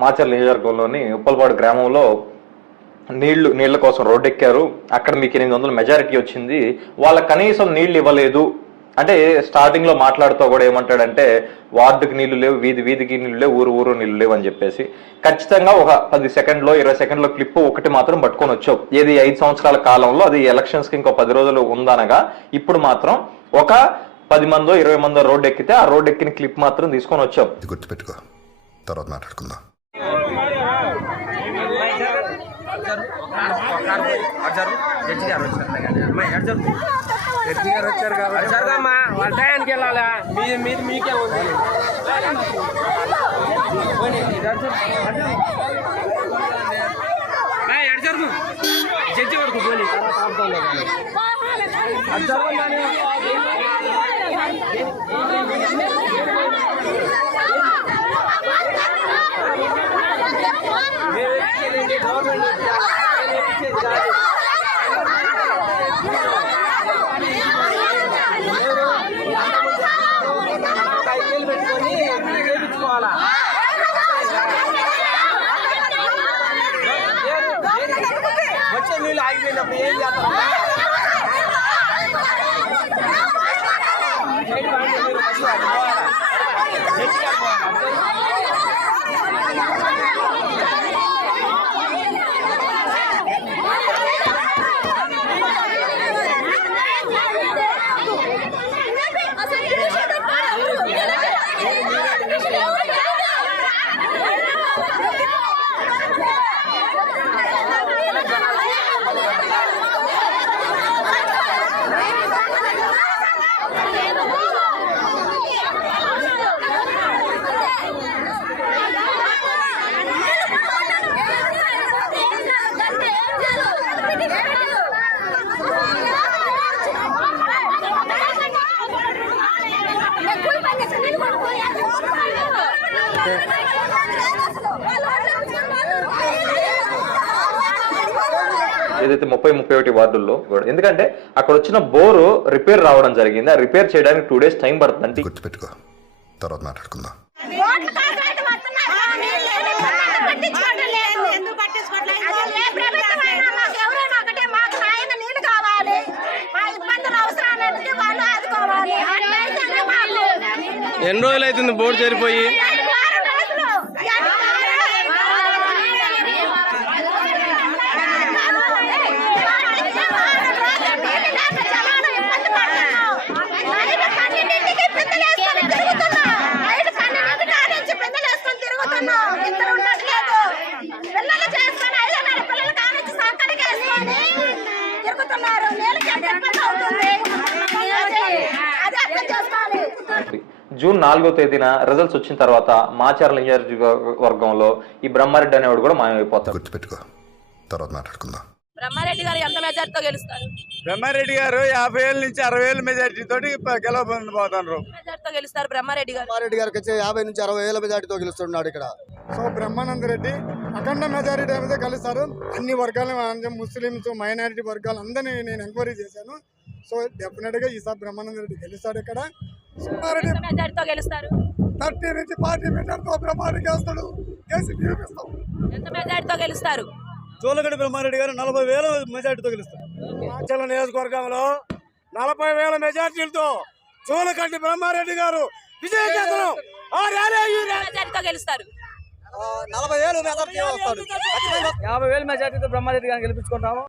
మాచర్ల నియోజకవర్గంలోని ఉప్పలపాడు గ్రామంలో నీళ్ళు నీళ్ళ కోసం రోడ్డు ఎక్కారు అక్కడ మీకు ఎనిమిది వందల మెజారిటీ వచ్చింది. వాళ్ళకి కనీసం నీళ్ళు ఇవ్వలేదు. అంటే స్టార్టింగ్లో మాట్లాడుతూ కూడా ఏమంటాడంటే వార్డుకి నీళ్ళు లేవు వీధి వీధికి నీళ్ళు లేవు ఊరు ఊరు నీళ్ళు లేవు అని చెప్పేసి. ఖచ్చితంగా ఒక పది సెకండ్లో ఇరవై సెకండ్లో క్లిప్ ఒకటి మాత్రం పట్టుకొని వచ్చావు. ఏది ఐదు సంవత్సరాల కాలంలో అది ఎలక్షన్స్కి ఇంకో పది రోజులు ఉందనగా ఇప్పుడు మాత్రం ఒక పది మందో ఇరవై మందో రోడ్డు ఎక్కితే ఆ రోడ్డు ఎక్కిన క్లిప్ మాత్రం తీసుకొని వచ్చావు. గుర్తుపెట్టుకో. తర్వాత మాట్లాడుకుందాం. జడ్జి గారు వచ్చారు వచ్చారుగామ్మా వాళ్ళ టయానికి వెళ్ళాలా మీది మీది మీకే ఉంది జడ్జి వరకు పోనీ चने लाई में न पे या तो ఏదైతే ముప్పై ముప్పై ఒకటి వార్డుల్లో కూడా ఎందుకంటే అక్కడ వచ్చిన బోరు రిపేర్ రావడం జరిగింది. ఆ రిపేర్ చేయడానికి టూ డేస్ టైం పడుతుంది అంటే గుర్తుపెట్టుకో. తర్వాత మాట్లాడుకుందాం. రోడ్లు కాంట్రాక్ట్ పడుతున్నాయి. కానీ లేని పట్టించుకోవడం లేదు. అసలు ఏ ప్రభుత్వమైనా మాకు ఎవరైనా ఒకటే మాకు న్యాయంగా నీళ్ళు కావాలి మా ఇబ్బందులు అవసరాలన్నిటి వాళ్ళు ఆదుకోవాలి అట్లయితేనే మాకు ఎన్ని రోజులు అవుతుంది బోర్డు చేరిపోయి తిరుగుతున్నారు. నీళ్ళకి అవుతుంది. జూన్ నాలుగో తేదీన రిజల్ట్స్ వచ్చిన తర్వాత మాచర్ల నియోజకవర్గంలో ఈ బ్రహ్మారెడ్డి అనేవాడు కూడా మాయమైపోతాడు. గుర్తుపెట్టుకో. తర్వాత మాట్లాడుకుందాం. బ్రహ్మారెడ్డి గారు ఎంత మెజార్టీతో గెలుస్తారు? బ్రహ్మారెడ్డి గారు యాభై ఏళ్ళ నుంచి అరవై ఏళ్ళ మెజార్టీ తోటి గెలవబోతున్నారు మెజార్టీతో గెలుస్తారు బ్రహ్మారెడ్డి గారు? రెడ్డి గారికి వచ్చి యాభై నుంచి అరవై వేల మెజార్టీతో గెలుస్తున్నాడు ఇక్కడ. సో బ్రహ్మానంద రెడ్డి అఖండ మెజారిటీ అనేది కలుస్తారు. అన్ని వర్గాలు ముస్లిమ్స్ మైనారిటీ వర్గాలు అందరినీ నేను ఎంక్వైరీ చేశాను. సో డెఫినెట్గా ఈసారి బ్రహ్మానంద రెడ్డి గెలుస్తాడు ఇక్కడ. మెజార్టీతో గెలుస్తారు. థర్టీ నుంచి ఫార్టీ మీటర్తో బ్రహ్మారెడ్డి వేస్తాడు కేసు నిరూపిస్తాం ఎంత మెజార్టీతో గెలుస్తారు. చోలగడ్డ బ్రహ్మారెడ్డి గారు నలభై వేల మెజార్టీతో గెలుస్తారు. మాచల నియోజకవర్గంలో నలభై వేల మెజార్టీలతో చోలకంటి బ్రహ్మారెడ్డి గారు ఈ ర్యాలీ. మెజార్టీతో గెలుస్తారు. నలభై వేలు మెజార్టీ వస్తాడు యాభై వేల మెజార్టీతో బ్రహ్మారెడ్డి గారిని గెలిపించుకుంటాము.